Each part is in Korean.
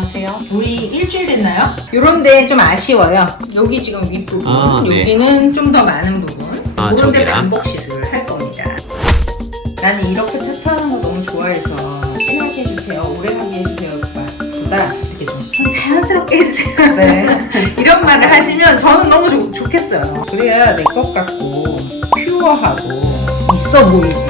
안녕하세요. 우리 일주일 됐나요? 요런데 좀 아쉬워요. 여기 지금 윗부분, 아, 네. 여기는 좀 더 많은 부분. 아, 요런데 저기랑? 반복 시술을 할 겁니다. 나는 이렇게 타투하는 거 너무 좋아해서 심하게 해주세요, 오래 하게 해주세요, 보다 이렇게 좀, 좀 자연스럽게 해주세요. 네. 이런 말을 하시면 저는 너무 좋, 좋겠어요. 그래야 내 것 같고 퓨어하고 있어 보이지.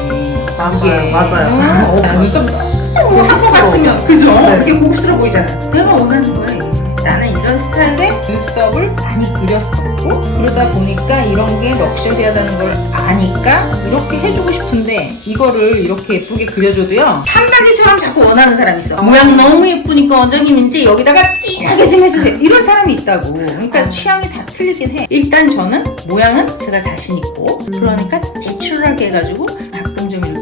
맞아요. 맞아요. 어, 눈썹 너무 한것 고급스러워. 같으면 그죠? 네. 이게 고급스러워 보이잖아. 내가 원하는 거야. 이게. 나는 이런 스타일의 눈썹을 많이 그렸었고 그러다 보니까 이런 게 럭셔리하다는 걸 아니까 이렇게 해주고 싶은데 이거를 이렇게 예쁘게 그려줘도요 판박이처럼 자꾸 원하는 사람이 있어 모양 너무 예쁘니까 원장님 이제 여기다가 진하게 좀 해주세요 이런 사람이 있다고 그러니까 취향이 다 틀리긴 해 일단 저는 모양은 제가 자신 있고 그러니까 내추럴하게 해가지고 가끔 좀 이렇게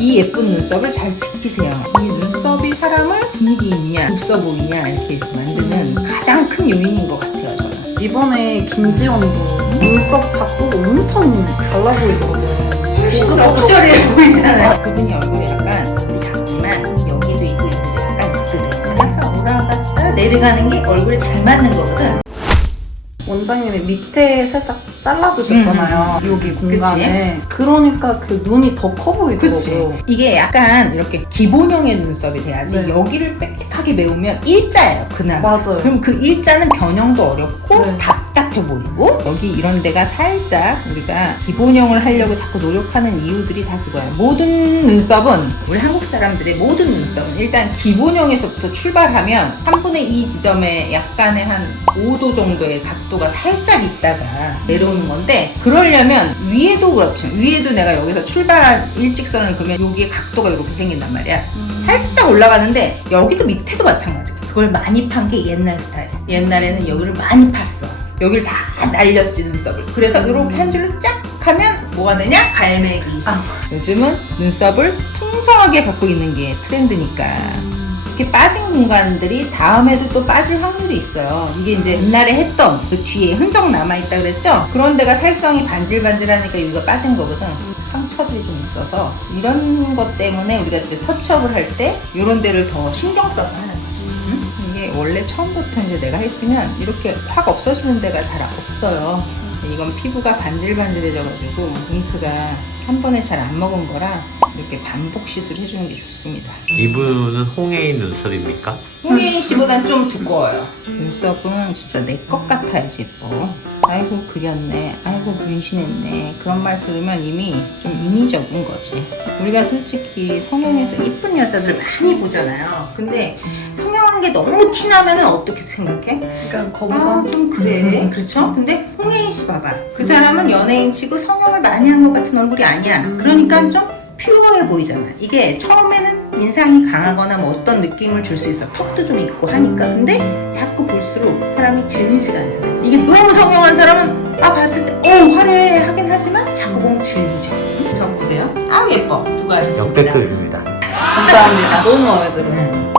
이 예쁜 눈썹을 잘 지키세요. 이 눈썹이 사람을 분위기 있냐, 없어 보이냐 이렇게 만드는 가장 큰 요인인 것 같아요. 저는. 이번에 김지원도 눈썹 바꾸고 엄청 달라 보이더라고요. 훨씬 고급스럽고. 럭셔리해 보이잖아요. 그분이 얼굴이 약간 작지만 여기도 있고 여기도 약간 있거든. 약간 올라갔다 내려가는 게 얼굴에 잘 맞는 거거든. 원장님이 밑에 살짝 잘라주셨잖아요. 여기 공간에. 그러니까그 눈이 더 커 보이더라고요. 이게 약간 이렇게 기본형의 눈썹이 돼야지 네. 여기를 빽빽하게 메우면 일자예요. 그나마. 맞아요. 그럼 그 일자는 변형도 어렵고 네. 답답해 보이고 여기 이런 데가 살짝 우리가 기본형을 하려고 자꾸 노력하는 이유들이 다 그거야. 모든 눈썹은 우리 한국 사람들의 모든 눈썹은 일단 기본형에서부터 출발하면 3분의 2 지점에 약간의 한 5도 정도의 각도가 살짝 있다가 내려오는 건데 그러려면 위에도 그렇지 위에도 내가 여기서 출발한 일직선을 그으면 여기에 각도가 이렇게 생긴단 말이야. 살짝 올라가는데 여기도 밑에도 마찬가지야. 그걸 많이 판 게 옛날 스타일. 옛날에는 여기를 많이 팠어. 여기를 다 날렸지 눈썹을. 그래서 이렇게 한 줄로 쫙 하면 뭐가 되냐? 갈매기. 아. 요즘은 눈썹을 풍성하게 갖고 있는 게 트렌드니까. 이렇게 빠진 공간들이 다음에도 또 빠질 확률이 있어요. 이게 이제 옛날에 했던 그 뒤에 흔적 남아있다 그랬죠? 그런 데가 살성이 반질반질하니까 여기가 빠진 거거든. 상처들이 좀 있어서 이런 것 때문에 우리가 이제 터치업을 할 때 이런 데를 더 신경 써서 하는? 이게 원래 처음부터 이제 내가 했으면 이렇게 확 없어지는 데가 잘 없어요. 이건 피부가 반질반질해져가지고 잉크가 한 번에 잘 안 먹은 거라 이렇게 반복 시술 해주는 게 좋습니다. 이분은 홍해인 눈썹입니까? 홍예인 씨보단 좀 두꺼워요. 눈썹은 진짜 내 것 같아야지 예뻐. 아이고 그렸네. 아이고 문신했네. 그런 말 들으면 이미 좀 인위적인 거지. 우리가 솔직히 성형에서 이쁜 여자들 많이 보잖아요. 근데 성형한 게 너무 티나면 어떻게 생각해? 아, 거부감? 좀 그래. 그렇죠? 근데 홍혜인 씨 봐봐. 그 사람은 연예인 치고 성형을 많이 한 것 같은 얼굴이 아니야. 그러니까 좀 퓨어해 보이잖아. 이게 처음에는 인상이 강하거나 뭐 어떤 느낌을 줄 수 있어. 턱도 좀 있고 하니까. 근데 자꾸 볼수록 사람이 질리지가 않잖아. 이게 너무 성형한 사람은 아 봤을 때어 화려해 하긴 하지만 자꾸 보면 질리지. 저 보세요. 아 예뻐. 수고하셨습니다. 역대급입니다. 감사합니다. 너무 마음에 들어요. 음.